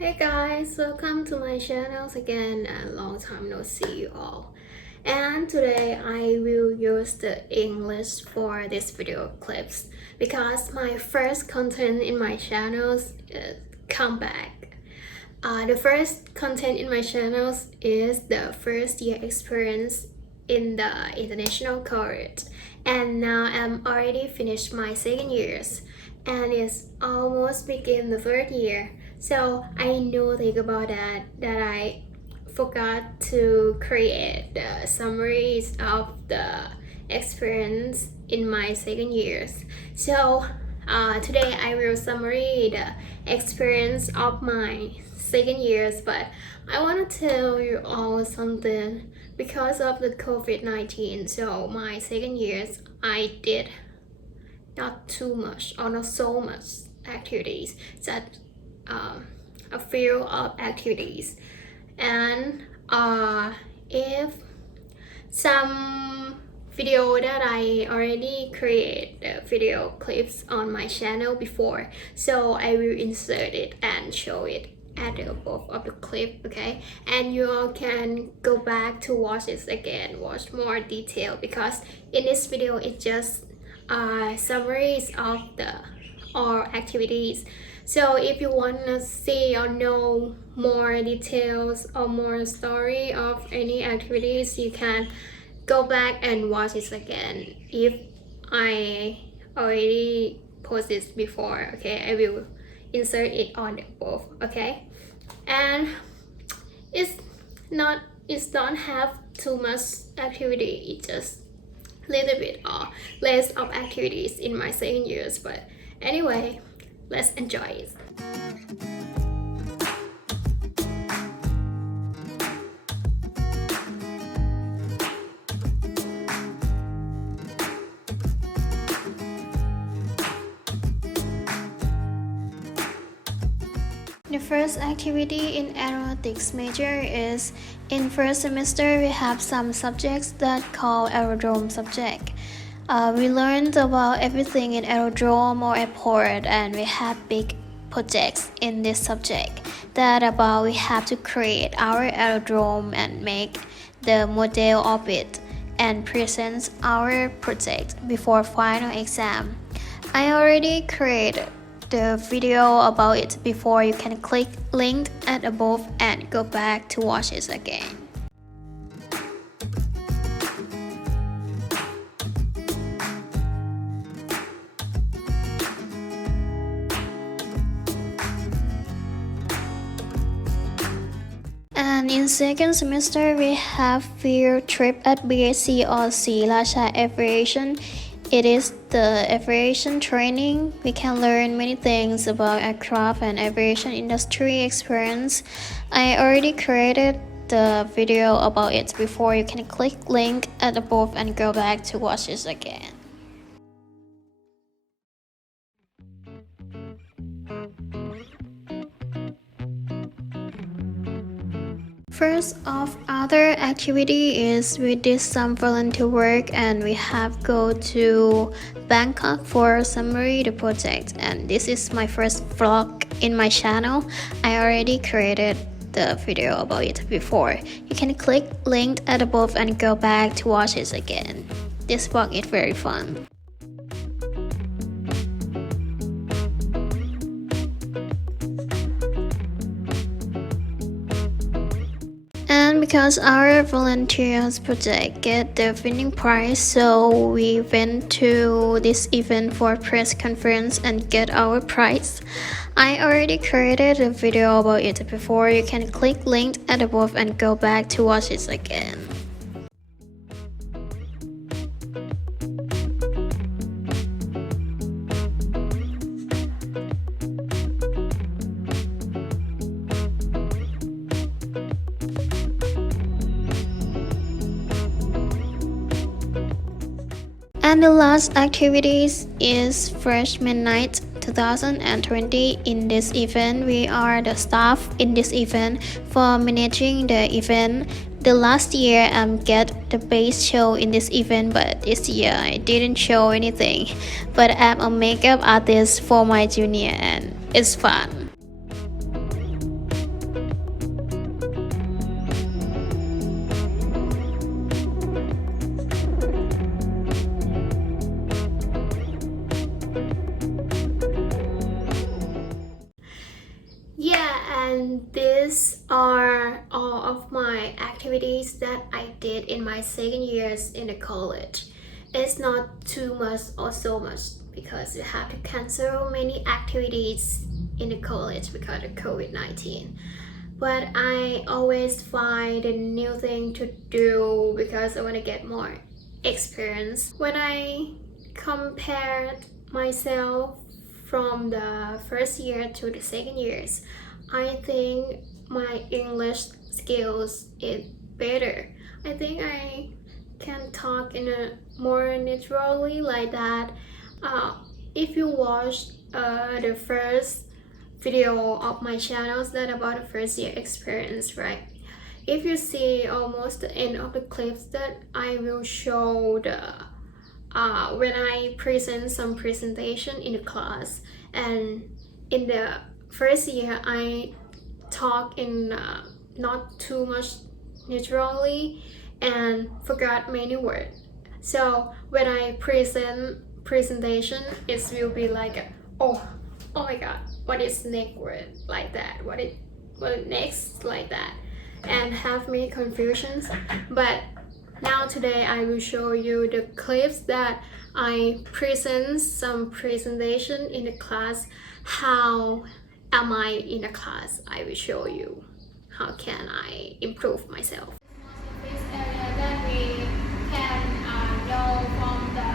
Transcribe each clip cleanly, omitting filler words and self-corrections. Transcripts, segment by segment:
Hey guys, welcome to my channel again and long time no see you all. And today I will use the English for this video clips because my first content in my channel is comeback. The first content in my channel is the first year experience in the international college, and now I'm already finished my second years and it's almost begin the third year. So I know think about that I forgot to create the summaries of the experience in my second years. So today I will summary the experience of my second years, but I want to tell you all something. Because of the COVID-19, so my second years I did not too much or not so much activities, just a few of activities. And if some video that I already create video clips on my channel before, so I will insert it and show it at the above of the clip, okay? And you all can go back to watch it again, watch more detail, because in this video it's just summaries of the all activities. So if you want to see or know more details or more story of any activities, you can go back and watch it again. If I already posted it before, okay, I will insert it on the above, okay? And it's don't have too much activity, it's just little bit or less of activities in my second years, but anyway, let's enjoy it. The first activity in aeronautics major is in first semester we have some subjects that call aerodrome subject. We learned about everything in aerodrome or airport, and we have big projects in this subject that about we have to create our aerodrome and make the model of it and present our project before final exam. I already created the video about it before. You can click link at above and go back to watch it again. And in second semester we have field trip at BSc or C Lasha Aviation. It is the aviation training. We can learn many things about aircraft and aviation industry experience. I already created the video about it before. You can click link at above and go back to watch it again. First of other activity is we did some volunteer work and we have go to Bangkok for summary the project, and this is my first vlog in my channel. I already created the video about it before. You can click link at above and go back to watch it again. This vlog is very fun. And because our volunteers project get the winning prize, so we went to this event for press conference and get our prize. I already created a video about it before. You can click link at above and go back to watch it again. And the last activities is Freshman Night 2020. In this event, we are the staff in this event for managing the event. The last year get the base show in this event, but this year I didn't show anything. But I'm a makeup artist for my junior and it's fun. Yeah, and these are all of my activities that I did in my second years in the college. It's not too much or so much because you have to cancel many activities in the college because of COVID-19. But I always find a new thing to do because I want to get more experience. When I compared myself from the first year to the second years, I think my English skills is better. I think I can talk in a more naturally like that. If you watch the first video of my channels that about the first year experience, right? If you see almost the end of the clips that I will show the when I present some presentation in the class, and in the first year I talk in not too much naturally and forgot many words. So when I presentation, it will be like oh my god, what is next word like that, what next like that, and have many confusions. But now today I will show you the clips that I present some presentation in the class. How am I in the class? I will show you how can I improve myself. This area that we can know from the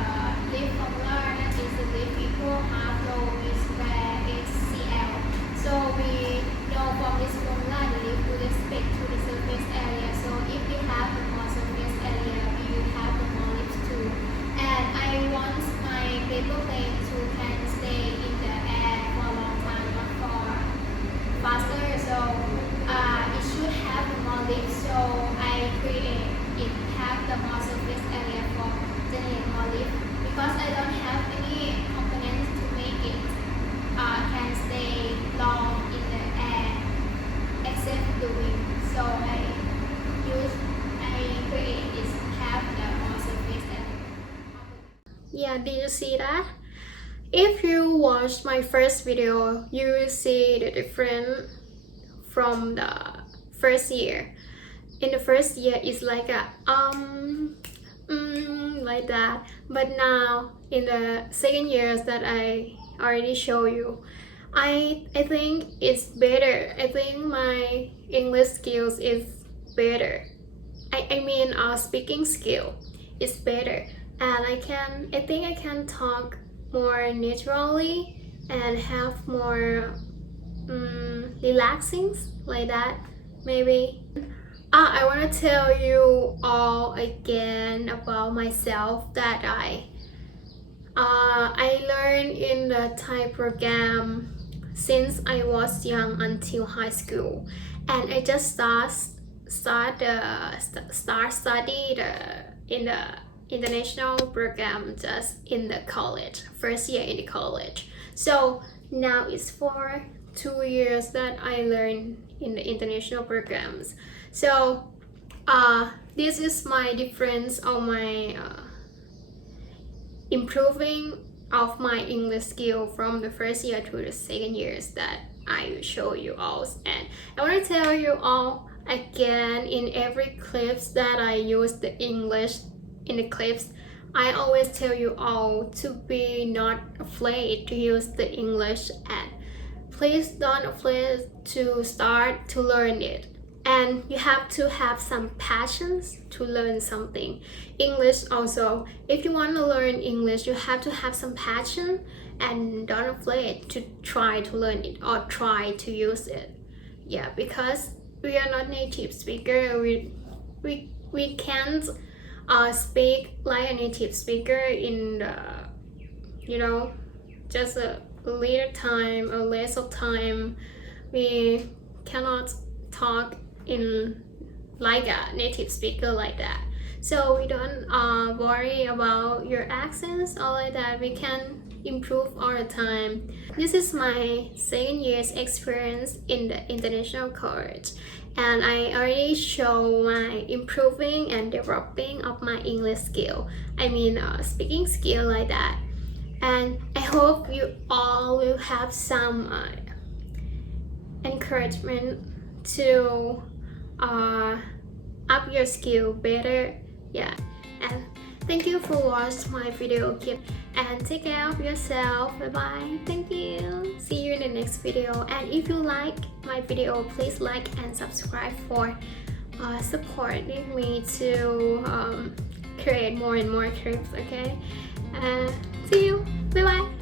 leaf formula, that is the leaf equal half rho is where is CL. So we know from this formula the leaf with respect to the surface area. So if we have the more surface area, we will have the more leaves too. And I want my paper plane to can stay in the air for a long time, not for faster. So it should have the more leaves. So I create it have the more surface area for generate more leaf, because I don't have any components to make it can stay long in the air except the wing. So I create this have the more surface area. Yeah, did you see that? If you watch my first video, you will see the difference from the first year. In the first year, it's like a like that. But now in the second years that I already show you, I think it's better. I think my English skills is better. I mean our speaking skill is better, and I think I can talk more naturally and have more relaxing like that maybe. I want to tell you all again about myself that I learned in the Thai program since I was young until high school, and I just start study in the international program just in the college, first year in the college. So now it's for 2 years that I learned in the international programs. So this is my difference on my improving of my English skill from the first year to the second years that I will show you all. And I want to tell you all again, in every clips that I use the English in the clips, I always tell you all to be not afraid to use the English, and please don't afraid to start to learn it. And you have to have some passions to learn something. English also, if you want to learn English, you have to have some passion and don't afraid to try to learn it or try to use it. Yeah, because we are not native speaker. We can't speak like a native speaker in the, just a little time or less of time. We cannot talk in like a native speaker like that. So we don't worry about your accents or like that. We can improve all the time. This is my second year's experience in the international college, and I already show my improving and developing of my English skill. I mean speaking skill like that. And I hope you all will have some encouragement to up your skill better. Yeah, and thank you for watching my video clip and take care of yourself. Bye bye. Thank you. See you in the next video. And if you like my video, please like and subscribe for supporting me to create more and more clips. Okay, see you. Bye bye.